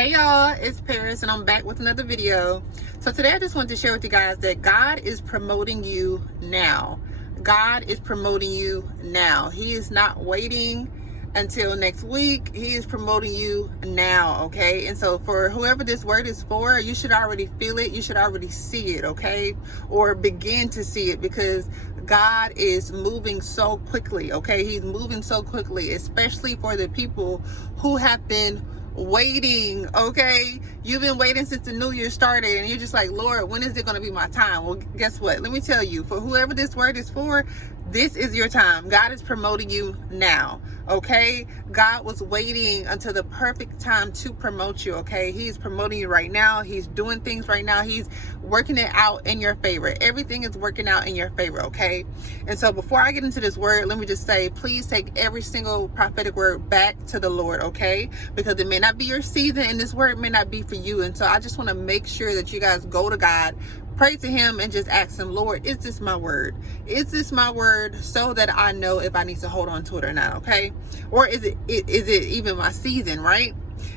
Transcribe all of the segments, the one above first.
Hey y'all, it's Paris and I'm back with another video. So today I just wanted to share with you guys that God is promoting you now. God is promoting you now. He is not waiting until next week. He is promoting you now, okay? And so for whoever this word is for, you should already feel it. You should already see it, okay? Or begin to see it, because God is moving so quickly, okay? He's moving so quickly, especially for the people who have been waiting, okay? You've been waiting since the new year started and you're just like, Lord, when is it going to be my time? Well, guess what? Let me tell you, for whoever this word is for, this is your time. God is promoting you now, okay? God was waiting until the perfect time to promote you, okay? He's promoting you right now. He's doing things right now. He's working it out in your favor. Everything is working out in your favor, okay? And so before I get into this word, let me just say, please take every single prophetic word back to the Lord, okay? Because it may not be your season and this word may not be for you. And so I just want to make sure that you guys go to God, pray to him, and just ask him, Lord, is this my word? Is this my word, so that I know if I need to hold on to it or not, okay? Or is it even my season, right?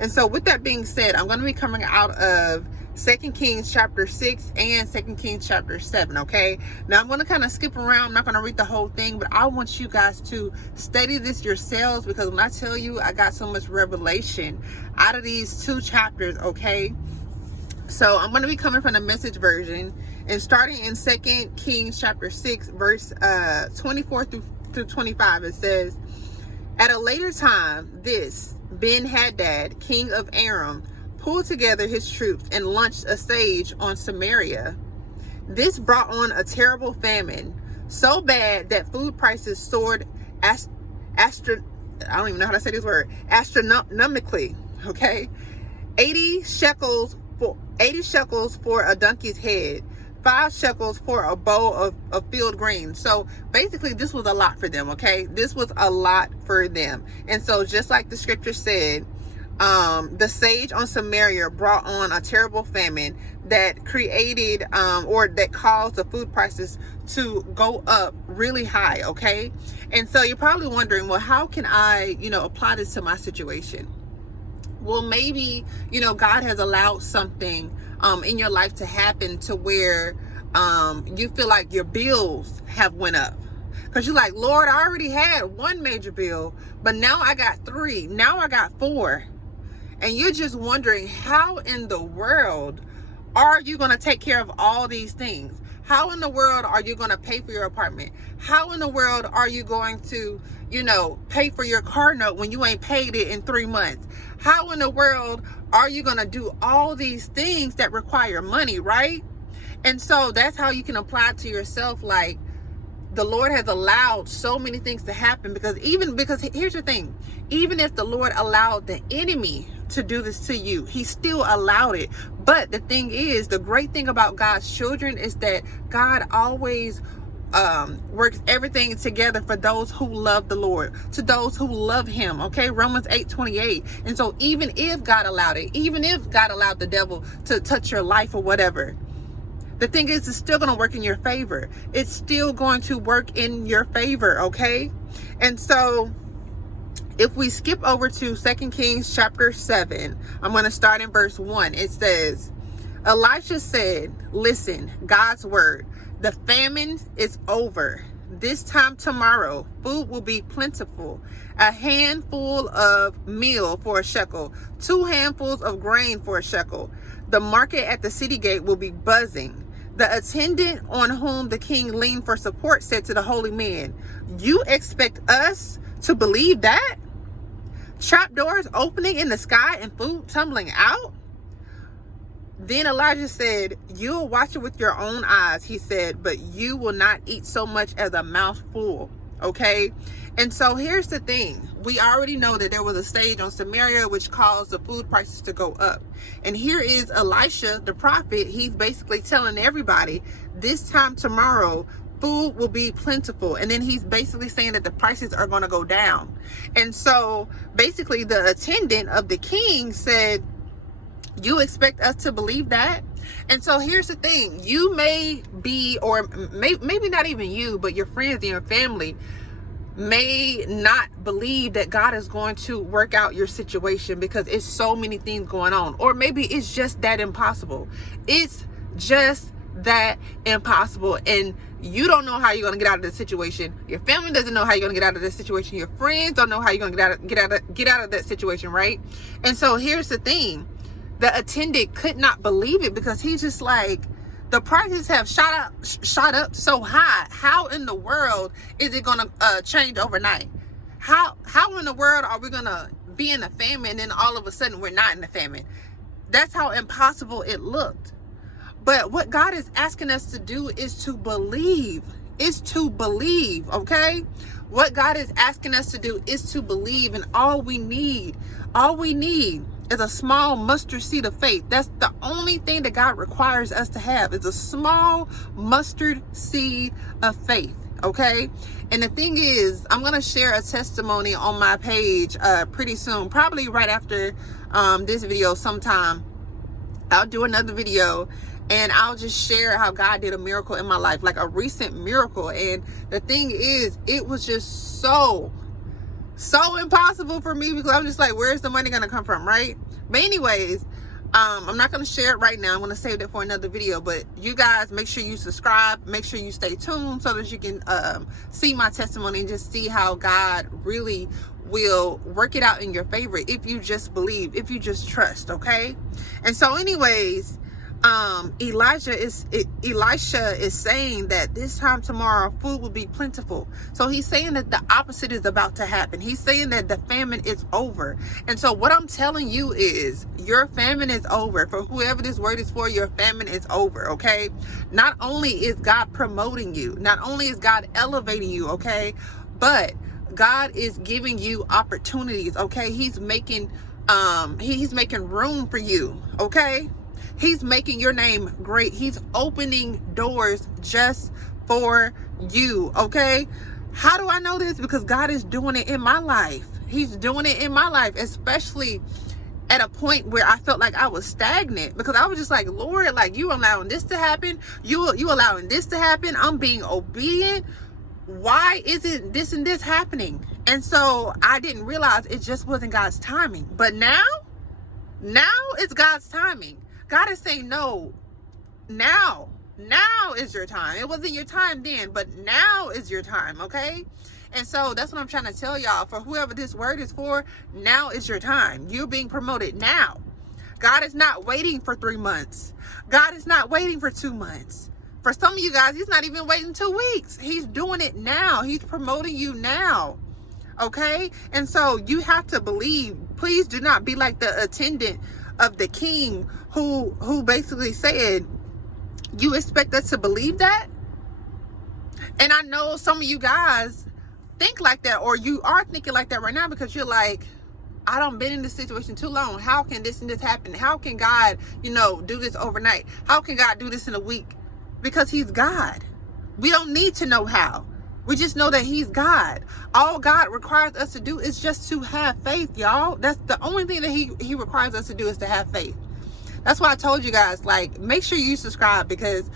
And so with that being said, I'm going to be coming out of 2 Kings chapter 6 and 2 Kings chapter 7, okay? Now I'm going to kind of skip around. I'm not going to read the whole thing, but I want you guys to study this yourselves, because when I tell you, I got so much revelation out of these two chapters, okay? So I'm going to be coming from the Message version, and starting in 2 Kings chapter 6 verse 24 through 25, it says, "At a later time, this Ben-Hadad, king of Aram, pulled together his troops and launched a siege on Samaria. This brought on a terrible famine, so bad that food prices soared I don't even know how to say this word, astronomically, okay? 80 shekels for a donkey's head, 5 shekels for a bowl of field grain." So basically this was a lot for them, okay? This was a lot for them. And so just like the scripture said, the siege on Samaria brought on a terrible famine that created or that caused the food prices to go up really high, okay? And so you're probably wondering, well, how can I, apply this to my situation? Well, maybe, God has allowed something in your life to happen to where you feel like your bills have went up. Because you're like, Lord, I already had one major bill, but now I got 3. Now I got 4. And you're just wondering, how in the world are you going to take care of all these things? How in the world are you going to pay for your apartment? How in the world are you going to, pay for your car note when you ain't paid it in 3 months? How in the world are you going to do all these things that require money, right? And so that's how you can apply it to yourself. Like, the Lord has allowed so many things to happen, because here's the thing, even if the Lord allowed the enemy to do this to you, he still allowed it. But the thing is, the great thing about God's children is that God always works everything together for those who love the Lord, to those who love him, okay? Romans 8:28. And so even if God allowed it, even if God allowed the devil to touch your life or whatever, the thing is, it's still going to work in your favor. It's still going to work in your favor, okay? And so if we skip over to 2 Kings chapter 7, I'm going to start in verse 1. It says, "Elisha said, 'Listen, God's word, the famine is over. This time tomorrow, food will be plentiful. A handful of meal for a shekel, 2 handfuls of grain for a shekel. The market at the city gate will be buzzing.' The attendant on whom the king leaned for support said to the holy man, 'You expect us to believe that? Trapdoors opening in the sky and food tumbling out?' Then Elijah said, 'You'll watch it with your own eyes,' he said, 'but you will not eat so much as a mouthful.'" Okay? And so here's the thing. We already know that there was a siege on Samaria, which caused the food prices to go up. And here is Elisha, the prophet. He's basically telling everybody, this time tomorrow, food will be plentiful. And then he's basically saying that the prices are going to go down. And so basically the attendant of the king said, "You expect us to believe that?" And so here's the thing. You may be, or maybe not even you, but your friends and your family, may not believe that God is going to work out your situation because it's so many things going on. Or maybe it's just that impossible. It's just that impossible. And you don't know how you're going to get out of this situation. Your family doesn't know how you're going to get out of this situation. Your friends don't know how you're going to get out of that situation, right? And so here's the thing. The attendant could not believe it because he's just like, the prices have shot up so high. How in the world is it going to change overnight? How in the world are we going to be in a famine and then all of a sudden we're not in a famine? That's how impossible it looked. But what God is asking us to do is to believe. Is to believe, okay? What God is asking us to do is to believe, and all we need is a small mustard seed of faith. That's the only thing that God requires us to have, is a small mustard seed of faith, okay? And the thing is, I'm going to share a testimony on my page pretty soon, probably right after this video sometime. I'll do another video and I'll just share how God did a miracle in my life, like a recent miracle. And the thing is, it was just so impossible for me because I'm just like, where's the money gonna come from, right? But anyways, I'm not gonna share it right now. I'm gonna save it for another video. But you guys, make sure you subscribe, make sure you stay tuned so that you can see my testimony and just see how God really will work it out in your favor if you just believe, if you just trust, okay? And so anyways, Elisha is saying that this time tomorrow food will be plentiful. So he's saying that the opposite is about to happen. He's saying that the famine is over. And so what I'm telling you is your famine is over. For whoever this word is for, your famine is over, okay? Not only is God promoting you, not only is God elevating you, okay, but God is giving you opportunities, okay? He's making room for you, okay? He's making your name great. He's opening doors just for you, okay? How do I know this? Because God is doing it in my life. He's doing it in my life, especially at a point where I felt like I was stagnant because I was just like, Lord, like, you allowing this to happen? You allowing this to happen? I'm being obedient. Why isn't this and this happening? And so I didn't realize it just wasn't God's timing. But now it's God's timing. God is saying, no, now is your time. It wasn't your time then, but now is your time, okay? And so that's what I'm trying to tell y'all. For whoever this word is for, now is your time. You're being promoted now. God is not waiting for 3 months. God is not waiting for 2 months. For some of you guys, he's not even waiting 2 weeks. He's doing it now. He's promoting you now, okay? And so you have to believe. Please do not be like the attendant of the king who basically said, you expect us to believe that? And I know some of you guys think like that, or you are thinking like that right now because you're like, I don't been in this situation too long. How can this and this happen? How can God, do this overnight? How can God do this in a week? Because he's God. We don't need to know how. We just know that he's God. All God requires us to do is just to have faith, y'all. That's the only thing that he requires us to do, is to have faith. That's why I told you guys, like, make sure you subscribe, because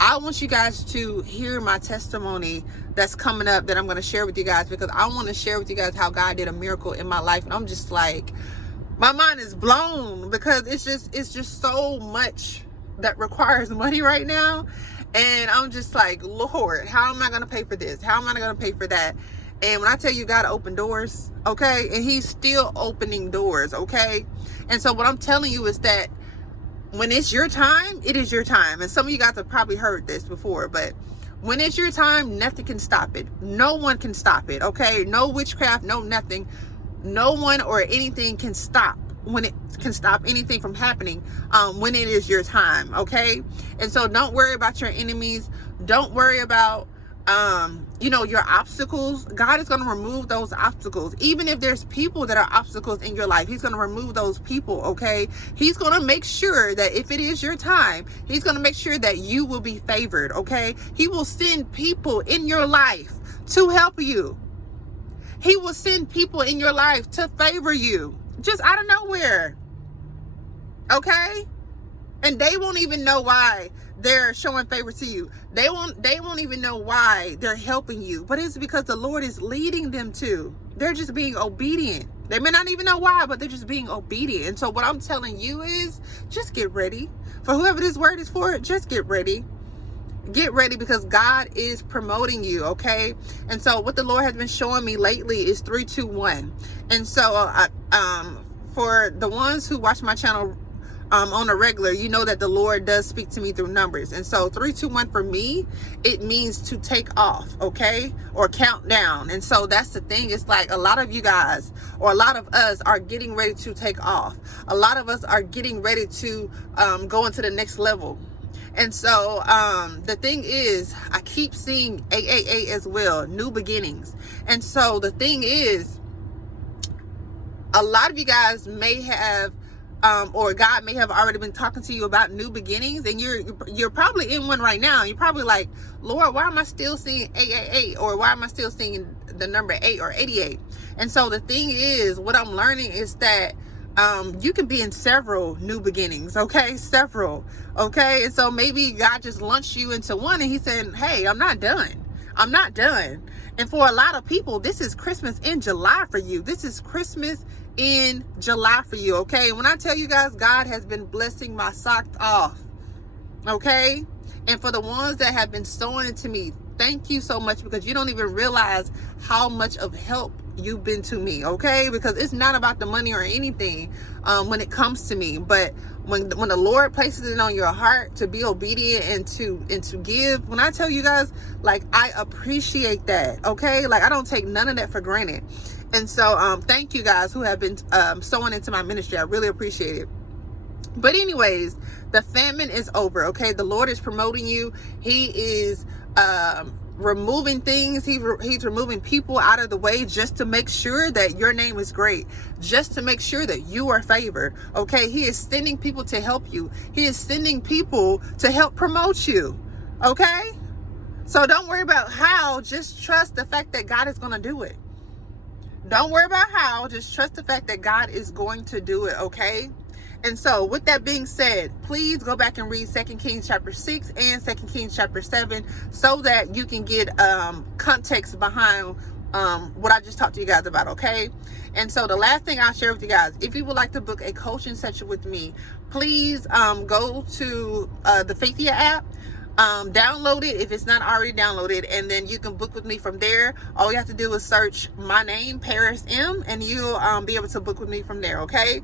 I want you guys to hear my testimony that's coming up that I'm going to share with you guys, because I want to share with you guys how God did a miracle in my life. And I'm just like, my mind is blown, because it's just so much that requires money right now. And I'm just like, Lord, how am I going to pay for this? How am I going to pay for that? And when I tell you God opened doors, okay, and he's still opening doors, okay? And so what I'm telling you is that when it's your time, it is your time. And some of you guys have probably heard this before, but when it's your time, nothing can stop it. No one can stop it, okay? No witchcraft, no nothing. No one or anything can stop anything from happening when it is your time, okay? And so don't worry about your enemies. Don't worry about your obstacles. God is going to remove those obstacles. Even if there's people that are obstacles in your life, he's going to remove those people, okay? He's going to make sure that if it is your time, he's going to make sure that you will be favored, okay? He will send people in your life to help you. He will send people in your life to favor you, just out of nowhere, okay? And they won't even know why they're showing favor to you. They won't even know why they're helping you, but it's because the Lord is leading them to. They're just being obedient. They may not even know why, but they're just being obedient. And so what I'm telling you is, just get ready. For whoever this word is for, just get ready. Get ready, because God is promoting you, okay? And so what the Lord has been showing me lately is 321. And so for the ones who watch my channel on a regular, you know that the Lord does speak to me through numbers. And so 321 for me, it means to take off, okay, or count down. And so that's the thing. It's like a lot of you guys, or a lot of us, are getting ready to take off. A lot of us are getting ready to go into the next level. And so the thing is, I keep seeing AAA as well, new beginnings. And so the thing is, a lot of you guys may have or God may have already been talking to you about new beginnings, and you're probably in one right now. You're probably like, Lord, why am I still seeing 888, or why am I still seeing the number 8 or 88? And so the thing is, what I'm learning is that you can be in several new beginnings, okay? Several, okay? And so maybe God just launched you into one, and he's saying, hey, I'm not done. I'm not done. And for a lot of people, this is Christmas in July for you. This is Christmas in July for you, okay? When I tell you guys, God has been blessing my socks off, okay? And for the ones that have been sowing into me, thank you so much, because you don't even realize how much of help you've been to me, okay? Because it's not about the money or anything when it comes to me, but when the Lord places it on your heart to be obedient and to give, when I tell you guys, like, I appreciate that, okay? Like, I don't take none of that for granted. And so thank you guys who have been sowing into my ministry. I really appreciate it. But anyways, the famine is over, okay? The Lord is promoting you. He is removing things. He's removing people out of the way just to make sure that your name is great, just to make sure that you are favored, okay? He is sending people to help you. He is sending people to help promote you, okay? So don't worry about how, just trust the fact that God is going to do it. Don't worry about how, just trust the fact that God is going to do it, okay? And so with that being said, please go back and read 2 Kings chapter 6 and 2 Kings chapter 7 so that you can get context behind what I just talked to you guys about, okay? And so the last thing I'll share with you guys, if you would like to book a coaching session with me, please go to the Faithia app. Download it if it's not already downloaded, and then you can book with me from there. All you have to do is search my name, Paris M, and you'll be able to book with me from there, okay?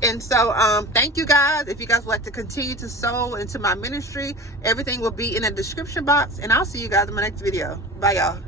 And so thank you guys. If you guys would like to continue to sow into my ministry, everything will be in the description box, and I'll see you guys in my next video. Bye, y'all.